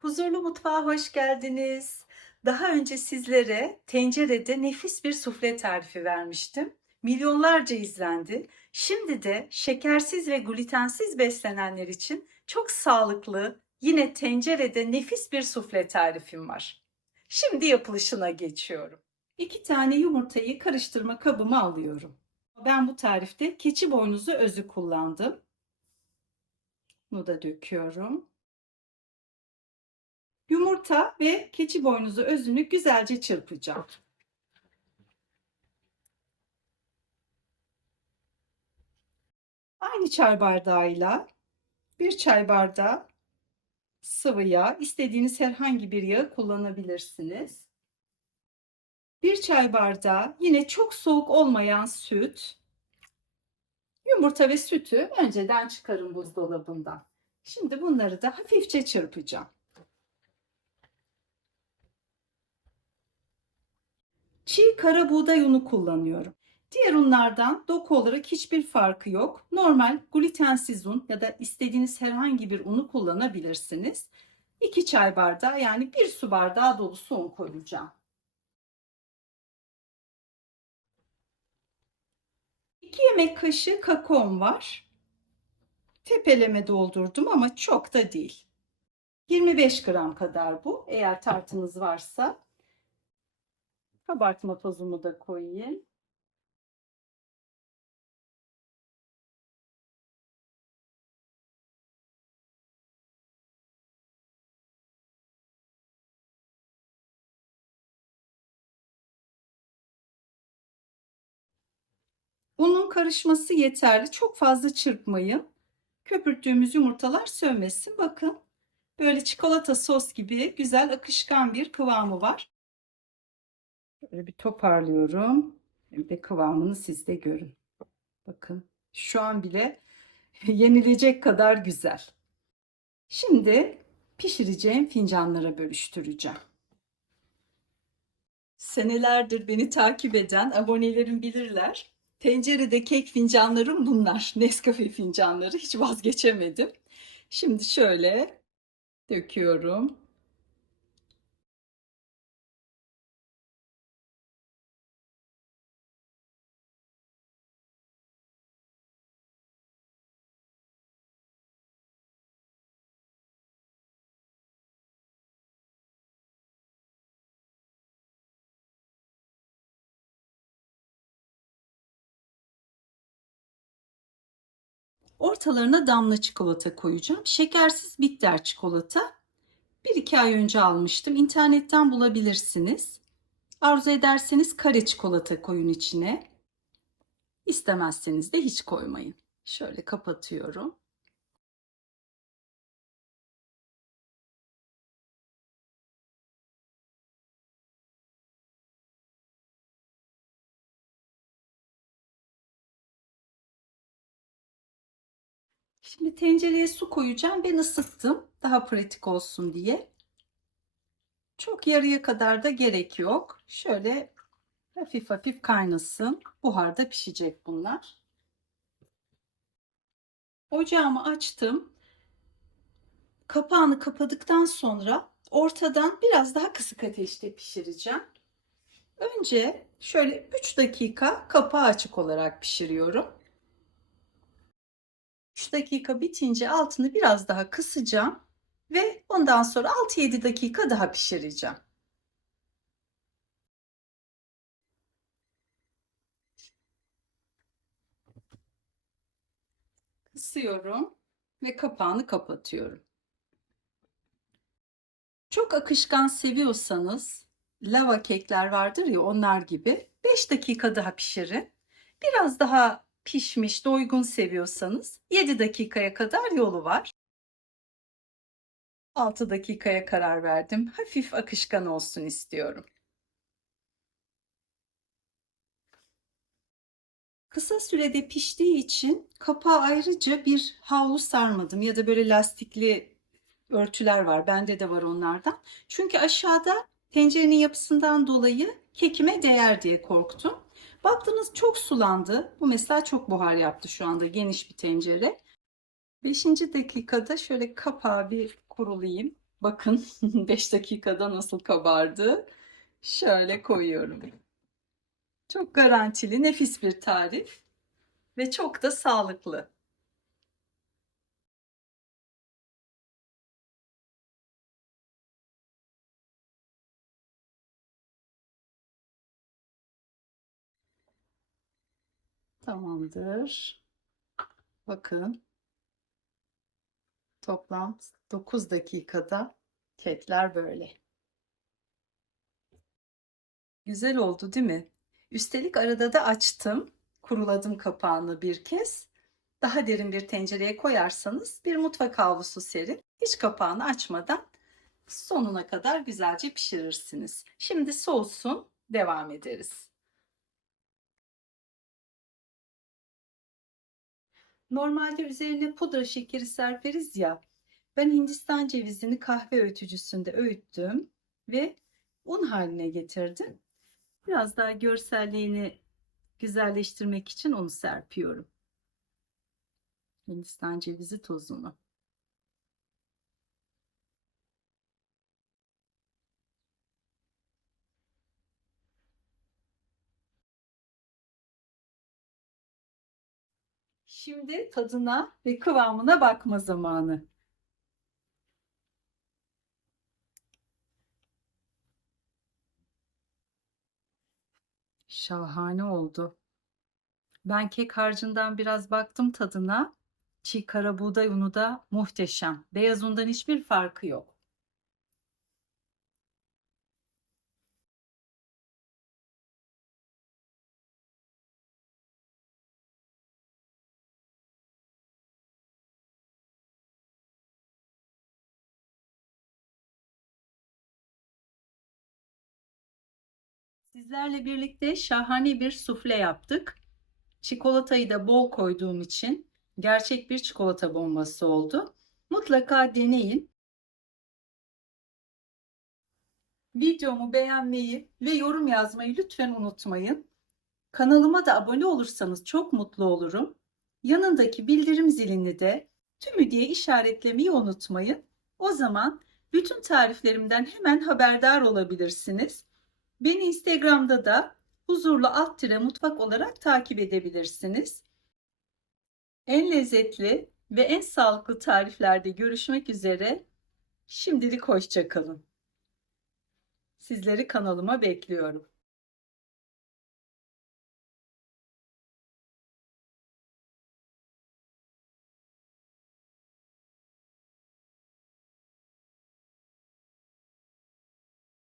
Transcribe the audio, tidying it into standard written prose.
Huzurlu mutfağa hoş geldiniz. Daha önce sizlere tencerede nefis bir sufle tarifi vermiştim. Milyonlarca izlendi. Şimdi de şekersiz ve glutensiz beslenenler için çok sağlıklı, yine tencerede nefis bir sufle tarifim var. Şimdi yapılışına geçiyorum. 2 tane yumurtayı karıştırma kabıma alıyorum. Ben bu tarifte keçi boynuzu özü kullandım. Bunu da döküyorum. Yumurta ve keçi boynuzu özünü güzelce çırpacağım. Aynı çay bardağıyla bir çay bardağı sıvı yağ, istediğiniz herhangi bir yağı kullanabilirsiniz. Bir çay bardağı yine çok soğuk olmayan süt. Yumurta ve sütü önceden çıkarın buzdolabından. Şimdi bunları da hafifçe çırpacağım. Çiğ kara buğday unu kullanıyorum. Diğer unlardan doku olarak hiçbir farkı yok. Normal glutensiz un ya da istediğiniz herhangi bir unu kullanabilirsiniz. 2 çay bardağı yani 1 su bardağı dolusu un koyacağım. 2 yemek kaşığı kakaom var. Tepeleme doldurdum ama çok da değil. 25 gram kadar bu. Eğer tartınız varsa. Kabartma tozumu da koyayım. Unun karışması yeterli. Çok fazla çırpmayın. Köpürttüğümüz yumurtalar sönmesin. Bakın böyle çikolata sos gibi güzel akışkan bir kıvamı var. Böyle bir toparlıyorum ve kıvamını siz de görün. Bakın şu an bile yenilecek kadar güzel. Şimdi pişireceğim fincanlara bölüştüreceğim. Senelerdir beni takip eden abonelerim bilirler. Tencerede kek fincanlarım bunlar. Nescafe fincanları hiç vazgeçemedim. Şimdi şöyle döküyorum. Ortalarına damla çikolata koyacağım. Şekersiz bitter çikolata. 1-2 ay önce almıştım. İnternetten bulabilirsiniz. Arzu ederseniz kare çikolata koyun içine. İstemezseniz de hiç koymayın. Şöyle kapatıyorum. Şimdi tencereye su koyacağım. Ben ısıttım. Daha pratik olsun diye. Çok yarıya kadar da gerek yok. Şöyle hafif hafif kaynasın. Buharda pişecek bunlar. Ocağımı açtım. Kapağını kapadıktan sonra ortadan biraz daha kısık ateşte pişireceğim. Önce şöyle 3 dakika kapağı açık olarak pişiriyorum. 3 dakika bitince altını biraz daha kısacağım ve ondan sonra 6-7 dakika daha pişireceğim. Kısıyorum ve kapağını kapatıyorum. Çok akışkan seviyorsanız lava kekler vardır ya, onlar gibi 5 dakika daha pişirin. Biraz daha pişmiş, doygun seviyorsanız 7 dakikaya kadar yolu var. 6 dakikaya karar verdim. Hafif akışkan olsun istiyorum. Kısa sürede piştiği için kapağı ayrıca bir havlu sarmadım ya da böyle lastikli örtüler var. Bende de var onlardan. Çünkü aşağıda tencerenin yapısından dolayı kekime değer diye korktum. Baktınız çok sulandı. Bu mesela çok buhar yaptı şu anda, geniş bir tencere. 5. dakikada şöyle kapağı bir kurulayayım. Bakın 5 dakikada nasıl kabardı. Şöyle koyuyorum. Çok garantili, nefis bir tarif ve çok da sağlıklı. Tamamdır. Bakın toplam 9 dakikada kekler böyle. Güzel oldu, değil mi? Üstelik arada da açtım. Kuruladım kapağını bir kez. Daha derin bir tencereye koyarsanız bir mutfak havlusu serin. Hiç kapağını açmadan sonuna kadar güzelce pişirirsiniz. Şimdi soğusun, devam ederiz. Normalde üzerine pudra şekeri serperiz ya. Ben Hindistan cevizini kahve öğütücüsünde öğüttüm ve un haline getirdim. Biraz daha görselliğini güzelleştirmek için onu serpiyorum. Hindistan cevizi tozunu. Şimdi tadına ve kıvamına bakma zamanı. Şahane oldu. Ben kek harcından biraz baktım tadına. Çiğ kara buğday unu da muhteşem. Beyaz undan hiçbir farkı yok. Sizlerle birlikte şahane bir sufle yaptık. Çikolatayı da bol koyduğum için gerçek bir çikolata bombası oldu. Mutlaka deneyin. Videomu beğenmeyi ve yorum yazmayı lütfen unutmayın. Kanalıma da abone olursanız çok mutlu olurum. Yanındaki bildirim zilini de tümü diye işaretlemeyi unutmayın. O zaman bütün tariflerimden hemen haberdar olabilirsiniz. Beni Instagram'da da huzurlu alt tire mutfak olarak takip edebilirsiniz. En lezzetli ve en sağlıklı tariflerde görüşmek üzere. Şimdilik hoşça kalın. Sizleri kanalıma bekliyorum.